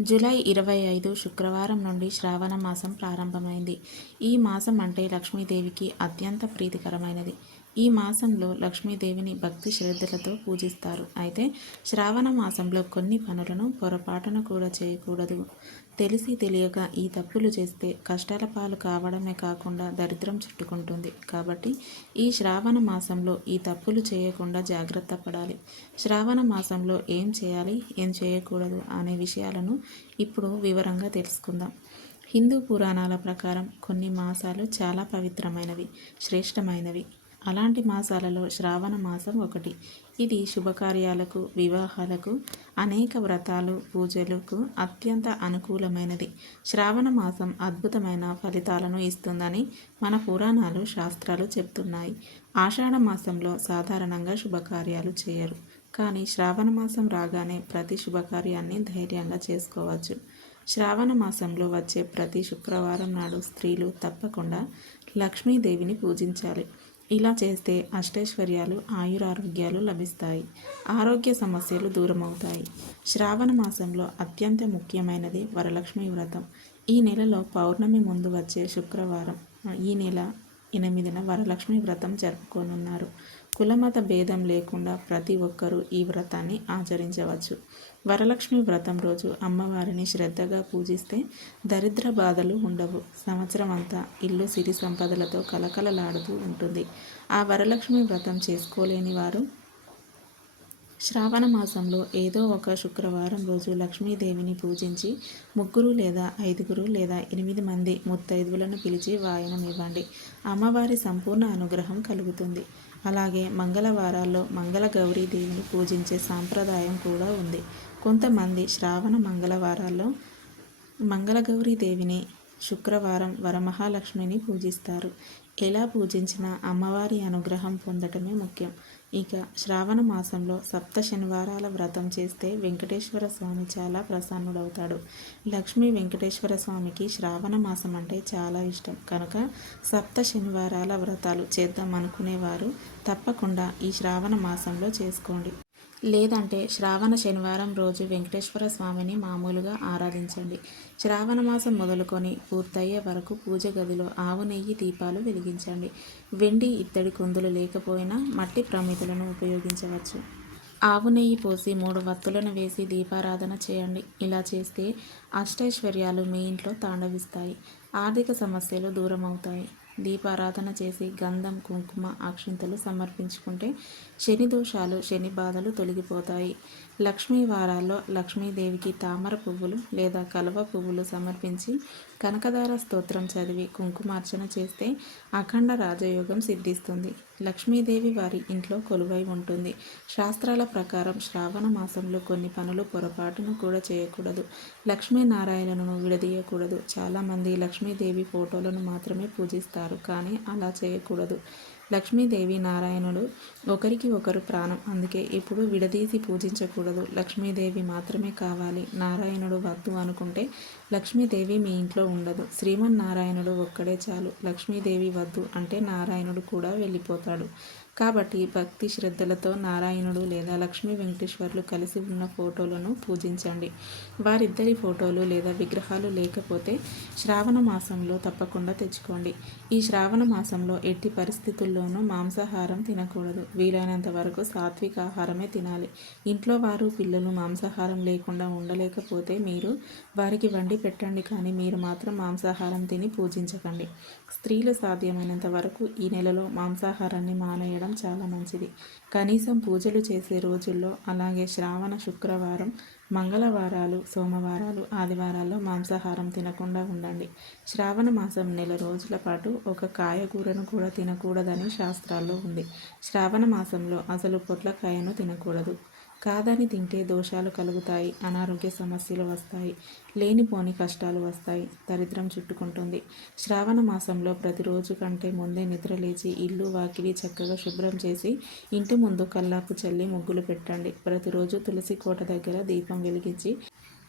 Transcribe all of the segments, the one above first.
July ఇరవై ఐదు శుక్రవారం నుండి శ్రావణ మాసం ప్రారంభమైంది. ఈ మాసం అంటే లక్ష్మీదేవికి అత్యంత ప్రీతికరమైనది. ఈ మాసంలో లక్ష్మీదేవిని భక్తి శ్రద్ధలతో పూజిస్తారు. అయితే శ్రావణ మాసంలో కొన్ని పనులను పొరపాటున కూడా చేయకూడదు. తెలిసి తెలియక ఈ తప్పులు చేస్తే కష్టాల పాలు కావడమే కాకుండా దరిద్రం చుట్టుకుంటుంది. కాబట్టి ఈ శ్రావణ మాసంలో ఈ తప్పులు చేయకుండా జాగ్రత్త పడాలి. శ్రావణ మాసంలో ఏం చేయాలి ఏం చేయకూడదు అనే విషయాలను ఇప్పుడు వివరంగా తెలుసుకుందాం. హిందూ పురాణాల ప్రకారం కొన్ని మాసాలు చాలా పవిత్రమైనవి శ్రేష్టమైనవి. అలాంటి మాసాలలో శ్రావణ మాసం ఒకటి. ఇది శుభకార్యాలకు వివాహాలకు అనేక వ్రతాలు పూజలకు అత్యంత అనుకూలమైనది. శ్రావణ మాసం అద్భుతమైన ఫలితాలను ఇస్తుందని మన పురాణాలు శాస్త్రాలు చెప్తున్నాయి. ఆషాఢ మాసంలో సాధారణంగా శుభకార్యాలు చేయరు. కానీ శ్రావణ మాసం రాగానే ప్రతి శుభకార్యాన్ని ధైర్యంగా చేసుకోవచ్చు. శ్రావణ మాసంలో వచ్చే ప్రతి శుక్రవారం నాడు స్త్రీలు తప్పకుండా లక్ష్మీదేవిని పూజించాలి. ఇలా చేస్తే అష్టైశ్వర్యాలు ఆయురారోగ్యాలు లభిస్తాయి. ఆరోగ్య సమస్యలు దూరమవుతాయి. శ్రావణ మాసంలో అత్యంత ముఖ్యమైనది వరలక్ష్మి వ్రతం. ఈ నెలలో పౌర్ణమి ముందు వచ్చే శుక్రవారం ఈ నెల ఎనిమిదిన వరలక్ష్మి వ్రతం జరుపుకోనున్నారు. కులమత భేదం లేకుండా ప్రతి ఒక్కరూ ఈ వ్రతాన్ని ఆచరించవచ్చు. వరలక్ష్మి వ్రతం రోజు అమ్మవారిని శ్రద్ధగా పూజిస్తే దరిద్ర బాధలు ఉండవు. సంవత్సరం అంతా ఇల్లు సిరి సంపదలతో కలకలలాడుతూ ఉంటుంది. ఆ వరలక్ష్మి వ్రతం చేసుకోలేని వారు శ్రావణ మాసంలో ఏదో ఒక శుక్రవారం రోజు లక్ష్మీదేవిని పూజించి ముగ్గురు లేదా ఐదుగురు లేదా ఎనిమిది మంది ముత్తైదువులను పిలిచి వాయనం ఇవ్వండి. అమ్మవారి సంపూర్ణ అనుగ్రహం కలుగుతుంది. అలాగే మంగళవారాల్లో మంగళ దేవిని పూజించే సాంప్రదాయం కూడా ఉంది. కొంతమంది శ్రావణ మంగళవారాల్లో మంగళగౌరీ దేవిని శుక్రవారం వరమహాలక్ష్మిని పూజిస్తారు. ఎలా పూజించినా అమ్మవారి అనుగ్రహం పొందటమే ముఖ్యం. ఇక శ్రావణ మాసంలో సప్త శనివారాల వ్రతం చేస్తే వెంకటేశ్వర స్వామి చాలా ప్రసన్నుడవుతాడు. లక్ష్మీ వెంకటేశ్వర స్వామికి శ్రావణ మాసం అంటే చాలా ఇష్టం. కనుక సప్త శనివారాల వ్రతాలు చేద్దాం అనుకునేవారు తప్పకుండా ఈ శ్రావణ మాసంలో చేసుకోండి. లేదంటే శ్రావణ శనివారం రోజు వెంకటేశ్వర స్వామిని మామూలుగా ఆరాధించండి. శ్రావణ మాసం మొదలుకొని పూర్తయ్యే వరకు పూజ గదిలో ఆవు నెయ్యి దీపాలు వెలిగించండి. వెండి ఇత్తడి కొందులు లేకపోయినా మట్టి ప్రమితులను ఉపయోగించవచ్చు. ఆవు నెయ్యి పోసి మూడు వత్తులను వేసి దీపారాధన చేయండి. ఇలా చేస్తే అష్టైశ్వర్యాలు మీ ఇంట్లో తాండవిస్తాయి. ఆర్థిక సమస్యలు దూరం అవుతాయి దీపారాధన చేసి గంధం కుంకుమ అక్షింతలు సమర్పించుకుంటే శని దోషాలు శని బాధలు తొలగిపోతాయి. లక్ష్మీ వారాల్లో లక్ష్మీదేవికి తామర పువ్వులు లేదా కలువ పువ్వులు సమర్పించి కనకదార స్తోత్రం చదివి కుంకుమార్చన చేస్తే అఖండ రాజయోగం సిద్ధిస్తుంది. లక్ష్మీదేవి వారి ఇంట్లో కొలువై ఉంటుంది. శాస్త్రాల ప్రకారం శ్రావణ మాసంలో కొన్ని పనులు పొరపాటును కూడా చేయకూడదు. లక్ష్మీనారాయణను విడదీయకూడదు. చాలామంది లక్ష్మీదేవి ఫోటోలను మాత్రమే పూజిస్తారు కానీ అలా చేయకూడదు. లక్ష్మీదేవి నారాయణుడు ఒకరికి ఒకరు ప్రాణం. అందుకే ఇప్పుడు విడదీసి పూజించకూడదు. లక్ష్మీదేవి మాత్రమే కావాలి. నారాయణుడు వద్దు అనుకుంటే లక్ష్మీదేవి మీ ఇంట్లో ఉండదు. శ్రీమన్నారాయణుడు ఒక్కడే చాలు. లక్ష్మీదేవి వద్దు అంటే నారాయణుడు కూడా వెళ్ళిపోతాడు. కాబట్టి భక్తి శ్రద్ధలతో నారాయణుడు లేదా లక్ష్మీ వెంకటేశ్వర్లు కలిసి ఉన్న ఫోటోలను పూజించండి. వారిద్దరి ఫోటోలు లేదా విగ్రహాలు లేకపోతే శ్రావణ మాసంలో తప్పకుండా తెచ్చుకోండి. ఈ శ్రావణ మాసంలో ఎట్టి పరిస్థితుల్లోనూ మాంసాహారం తినకూడదు. వీలైనంత వరకు సాత్విక ఆహారమే తినాలి. ఇంట్లో వారు పిల్లలు మాంసాహారం లేకుండా ఉండలేకపోతే మీరు వారికి వండి పెట్టండి కానీ మీరు మాత్రం మాంసాహారం తిని పూజించకండి. స్త్రీలు సాధ్యమైనంత వరకు ఈ నెలలో మాంసాహారాన్ని మానేయడం చేయడం చాలా మంచిది. కనీసం పూజలు చేసే రోజుల్లో అలాగే శ్రావణ శుక్రవారం మంగళవారాలు సోమవారాలు ఆదివారాల్లో మాంసాహారం తినకుండా ఉండండి. శ్రావణ మాసం నెల రోజుల పాటు ఒక కాయగూరను కూడా తినకూడదని శాస్త్రాల్లో ఉంది. శ్రావణ మాసంలో అసలు పొట్లకాయను తినకూడదు. కాదని తింటే దోషాలు కలుగుతాయి అనారోగ్య సమస్యలు వస్తాయి లేనిపోని కష్టాలు వస్తాయి దరిద్రం చుట్టుకుంటుంది. శ్రావణ మాసంలో ప్రతిరోజు కంటే ముందే నిద్ర లేచి ఇల్లు వాకిలి చక్కగా శుభ్రం చేసి ఇంటి ముందు కల్లాపు చల్లి ముగ్గులు పెట్టండి. ప్రతిరోజు తులసి కోట దగ్గర దీపం వెలిగించి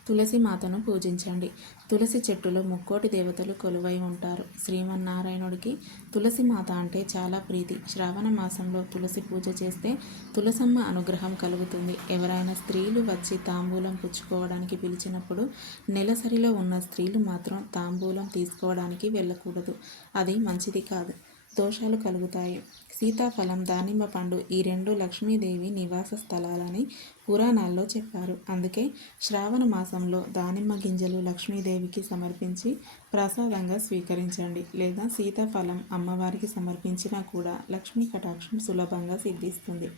తులసి మాతను పూజించండి. తులసి చెట్టులో ముక్కోటి దేవతలు కొలువై ఉంటారు. శ్రీమన్నారాయణుడికి తులసి మాత అంటే చాలా ప్రీతి. శ్రావణ మాసంలో తులసి పూజ చేస్తే తులసమ్మ అనుగ్రహం కలుగుతుంది. ఎవరైనా స్త్రీలు వచ్చి తాంబూలం పుచ్చుకోవడానికి పిలిచినప్పుడు నెలసరిలో ఉన్న స్త్రీలు మాత్రం తాంబూలం తీసుకోవడానికి వెళ్ళకూడదు. అది మంచిది కాదు. దోషాలు కలుగుతాయి. సీతాఫలం దానిమ్మ పండు ఈ రెండు లక్ష్మీదేవి నివాస స్థలాలని పురాణాల్లో చెప్పారు. అందుకే శ్రావణ మాసంలో దానిమ్మ గింజలు లక్ష్మీదేవికి సమర్పించి ప్రసాదంగా స్వీకరించండి. లేదా సీతాఫలం అమ్మవారికి సమర్పించినా కూడా లక్ష్మీ కటాక్షం సులభంగా సిద్ధిస్తుంది.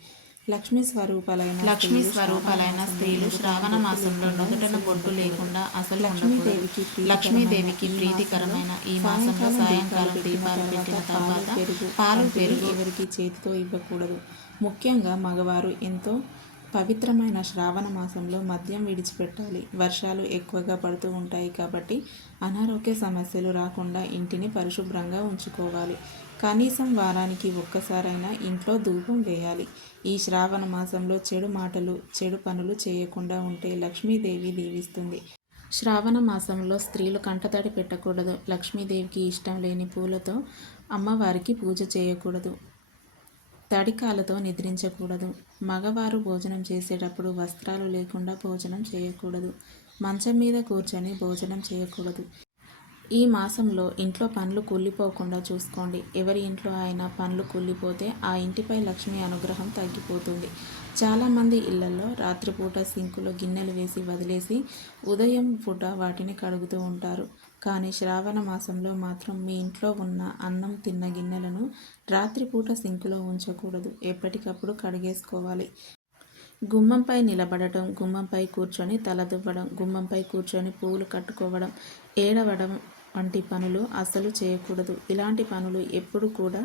లక్ష్మీ స్వరూపాలైన లక్ష్మీ స్వరూపాలైన స్త్రీలు శ్రావణ మాసంలో నుదుటన బొట్టు లేకుండా అసలు లక్ష్మీదేవికి లక్ష్మీదేవికి ప్రీతికరమైన ఈ మాసంలో సాయంకాలం దీపాలు పెట్టిన తర్వాత పాలు పెరుగు ఎవరికి చేతితో ఇవ్వకూడదు. ముఖ్యంగా మగవారు ఎంతో పవిత్రమైన శ్రావణ మాసంలో మద్యం విడిచిపెట్టాలి. వర్షాలు ఎక్కువగా పడుతూ ఉంటాయి కాబట్టి అనారోగ్య సమస్యలు రాకుండా ఇంటిని పరిశుభ్రంగా ఉంచుకోవాలి. కనీసం వారానికి ఒక్కసారైనా ఇంట్లో ధూపం వేయాలి. ఈ శ్రావణ మాసంలో చెడు మాటలు చెడు పనులు చేయకుండా ఉంటే లక్ష్మీదేవి దీవిస్తుంది. శ్రావణ మాసంలో స్త్రీలు కంటతడి పెట్టకూడదు. లక్ష్మీదేవికి ఇష్టం లేని పూలతో అమ్మవారికి పూజ చేయకూడదు. తడికాలతో నిద్రించకూడదు. మగవారు భోజనం చేసేటప్పుడు వస్త్రాలు లేకుండా భోజనం చేయకూడదు. మంచం మీద కూర్చొని భోజనం చేయకూడదు. ఈ మాసంలో ఇంట్లో పనులు కూలిపోకుండా చూసుకోండి. ఎవరి ఇంట్లో అయినా పనులు కూలిపోతే ఆ ఇంటిపై లక్ష్మి అనుగ్రహం తగ్గిపోతుంది. చాలామంది ఇళ్ళలో రాత్రిపూట సింకులో గిన్నెలు వేసి వదిలేసి ఉదయం పూట వాటిని కడుగుతూ ఉంటారు. కానీ శ్రావణ మాసంలో మాత్రం మీ ఇంట్లో ఉన్న అన్నం తిన్న గిన్నెలను రాత్రిపూట సింకులో ఉంచకూడదు. ఎప్పటికప్పుడు కడిగేసుకోవాలి. గుమ్మంపై నిలబడటం గుమ్మంపై కూర్చొని తలదువ్వడం గుమ్మంపై కూర్చొని పువ్వులు కట్టుకోవడం ఏడవడం వంటి పనులు అస్సలు చేయకూడదు. ఇలాంటి పనులు ఎప్పుడు కూడా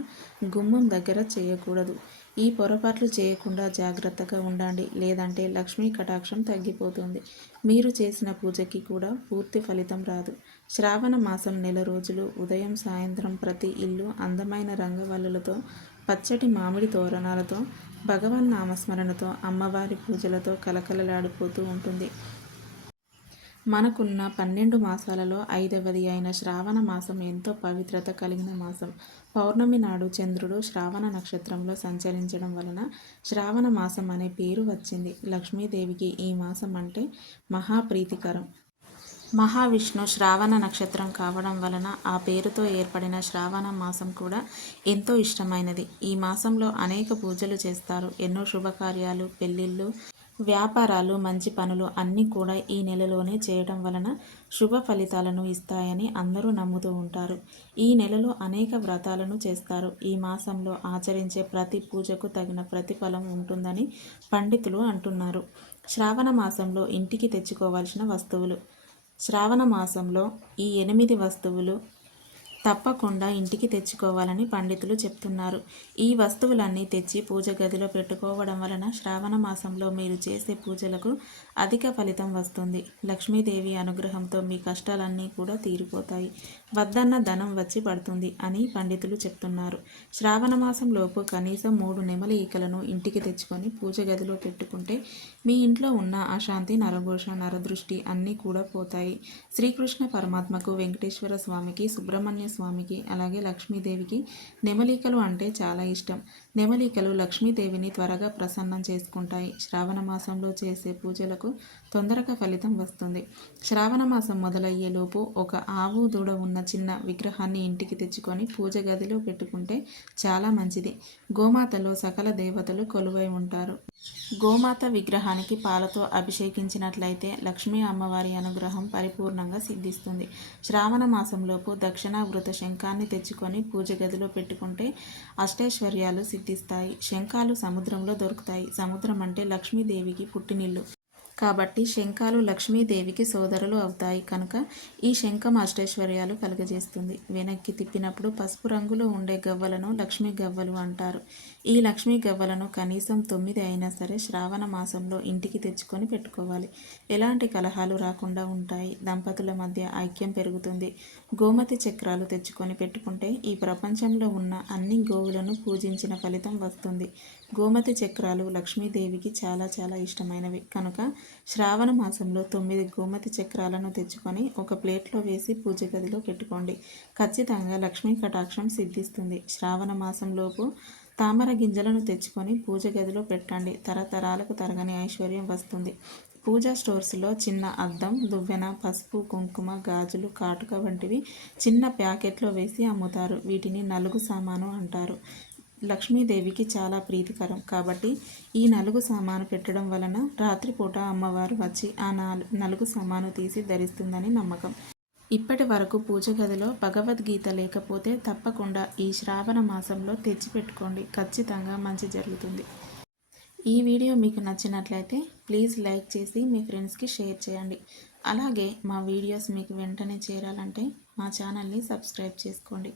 గుమ్మం దగ్గర చేయకూడదు. ఈ పొరపాట్లు చేయకుండా జాగ్రత్తగా ఉండండి. లేదంటే లక్ష్మీ కటాక్షం తగ్గిపోతుంది. మీరు చేసిన పూజకి కూడా పూర్తి ఫలితం రాదు. శ్రావణ మాసం నెల రోజులు ఉదయం సాయంత్రం ప్రతి ఇల్లు అందమైన రంగవల్లులతో పచ్చటి మామిడి తోరణాలతో భగవన్ నామస్మరణతో అమ్మవారి పూజలతో కలకలలాడిపోతూ ఉంటుంది. మనకున్న పన్నెండు మాసాలలో ఐదవది అయిన శ్రావణ మాసం ఎంతో పవిత్రత కలిగిన మాసం. పౌర్ణమి నాడు చంద్రుడు శ్రావణ నక్షత్రంలో సంచరించడం వలన శ్రావణ మాసం అనే పేరు వచ్చింది. లక్ష్మీదేవికి ఈ మాసం అంటే మహాప్రీతికరం. మహావిష్ణు శ్రావణ నక్షత్రం కావడం వలన ఆ పేరుతో ఏర్పడిన శ్రావణ మాసం కూడా ఎంతో ఇష్టమైనది. ఈ మాసంలో అనేక పూజలు చేస్తారు. ఎన్నో శుభకార్యాలు పెళ్ళిళ్ళు వ్యాపారాలు మంచి పనులు అన్నీ కూడా ఈ నెలలోనే చేయడం వలన శుభ ఫలితాలను ఇస్తాయని అందరూ నమ్ముతూ ఉంటారు. ఈ నెలలో అనేక వ్రతాలను చేస్తారు. ఈ మాసంలో ఆచరించే ప్రతి పూజకు తగిన ప్రతిఫలం ఉంటుందని పండితులు అంటున్నారు. శ్రావణ మాసంలో ఇంటికి తెచ్చుకోవాల్సిన వస్తువులు. శ్రావణ మాసంలో ఈ ఎనిమిది వస్తువులు తప్పకుండా ఇంటికి తెచ్చుకోవాలని పండితులు చెప్తున్నారు. ఈ వస్తువులన్నీ తెచ్చి పూజ గదిలో పెట్టుకోవడం వలన శ్రావణ మాసంలో మీరు చేసే పూజలకు అధిక ఫలితం వస్తుంది. లక్ష్మీదేవి అనుగ్రహంతో మీ కష్టాలన్నీ కూడా తీరిపోతాయి. వద్దన్న ధనం వచ్చి పడుతుంది అని పండితులు చెప్తున్నారు. శ్రావణ మాసంలోపు కనీసం మూడు నెమలి ఈకలను ఇంటికి తెచ్చుకొని పూజ గదిలో పెట్టుకుంటే మీ ఇంట్లో ఉన్న అశాంతి నరఘోష నరదృష్టి అన్నీ కూడా పోతాయి. శ్రీకృష్ణ పరమాత్మకు వెంకటేశ్వర స్వామికి సుబ్రహ్మణ్య స్వామికి అలాగే లక్ష్మీదేవికి నెమలికలు అంటే చాలా ఇష్టం. నెమలికలు లక్ష్మీదేవిని త్వరగా ప్రసన్నం చేసుకుంటాయి. శ్రావణ మాసంలో చేసే పూజలకు తొందరగా ఫలితం వస్తుంది. శ్రావణ మాసం మొదలయ్యేలోపు ఒక ఆవు దూడ ఉన్న చిన్న విగ్రహాన్ని ఇంటికి తెచ్చుకొని పూజ గదిలో పెట్టుకుంటే చాలా మంచిది. గోమాతలో సకల దేవతలు కొలువై ఉంటారు. గోమాత విగ్రహానికి పాలతో అభిషేకించినట్లయితే లక్ష్మీ అమ్మవారి అనుగ్రహం పరిపూర్ణంగా సిద్ధిస్తుంది. శ్రావణ మాసంలోపు దక్షిణావృత శంఖాన్ని తెచ్చుకొని పూజ గదిలో పెట్టుకుంటే అష్టైశ్వర్యాలు సిద్ధిస్తాయి. శంఖాలు సముద్రంలో దొరుకుతాయి. సముద్రం అంటే లక్ష్మీదేవికి పుట్టినిల్లు. కాబట్టి శంఖాలు లక్ష్మీదేవికి సోదరులు అవుతాయి కనుక ఈ శంఖం అష్టైశ్వర్యాలు కలుగజేస్తుంది. వెనక్కి తిప్పినప్పుడు పసుపు రంగులో ఉండే గవ్వలను లక్ష్మీ గవ్వలు అంటారు. ఈ లక్ష్మీ గవ్వలను కనీసం తొమ్మిది అయినా సరే శ్రావణ మాసంలో ఇంటికి తెచ్చుకొని పెట్టుకోవాలి. ఎలాంటి కలహాలు రాకుండా ఉంటాయి. దంపతుల మధ్య ఐక్యం పెరుగుతుంది. గోమతి చక్రాలు తెచ్చుకొని పెట్టుకుంటే ఈ ప్రపంచంలో ఉన్న అన్ని గోవులను పూజించిన ఫలితం వస్తుంది. గోమతి చక్రాలు లక్ష్మీదేవికి చాలా చాలా ఇష్టమైనవి. కనుక శ్రావణ మాసంలో తొమ్మిది గోమతి చక్రాలను తెచ్చుకొని ఒక ప్లేట్లో వేసి పూజ గదిలో పెట్టుకోండి. ఖచ్చితంగా లక్ష్మీ కటాక్షం సిద్ధిస్తుంది. శ్రావణ మాసంలోపు తామర గింజలను తెచ్చుకొని పూజ గదిలో పెట్టండి. తరతరాలకు తరగని ఐశ్వర్యం వస్తుంది. పూజా స్టోర్స్లో చిన్న అద్దం దువ్వెన పసుపు కుంకుమ గాజులు కాటుక వంటివి చిన్న ప్యాకెట్లో వేసి అమ్ముతారు. వీటిని నలుగు సామాను అంటారు. లక్ష్మీదేవికి చాలా ప్రీతికరం. కాబట్టి ఈ నలుగు సామాను పెట్టడం వలన రాత్రిపూట అమ్మవారు వచ్చి ఆ నలుగు సామాను తీసి ధరిస్తుందని నమ్మకం. ఇప్పటి వరకు పూజ గదిలో భగవద్గీత లేకపోతే తప్పకుండా ఈ శ్రావణ మాసంలో తెచ్చిపెట్టుకోండి. ఖచ్చితంగా మంచి జరుగుతుంది. ఈ వీడియో మీకు నచ్చినట్లయితే ప్లీజ్ లైక్ చేసి మీ ఫ్రెండ్స్కి షేర్ చేయండి. అలాగే మా వీడియోస్ మీకు వెంటనే చేరాలంటే మా ఛానల్ని సబ్స్క్రైబ్ చేసుకోండి.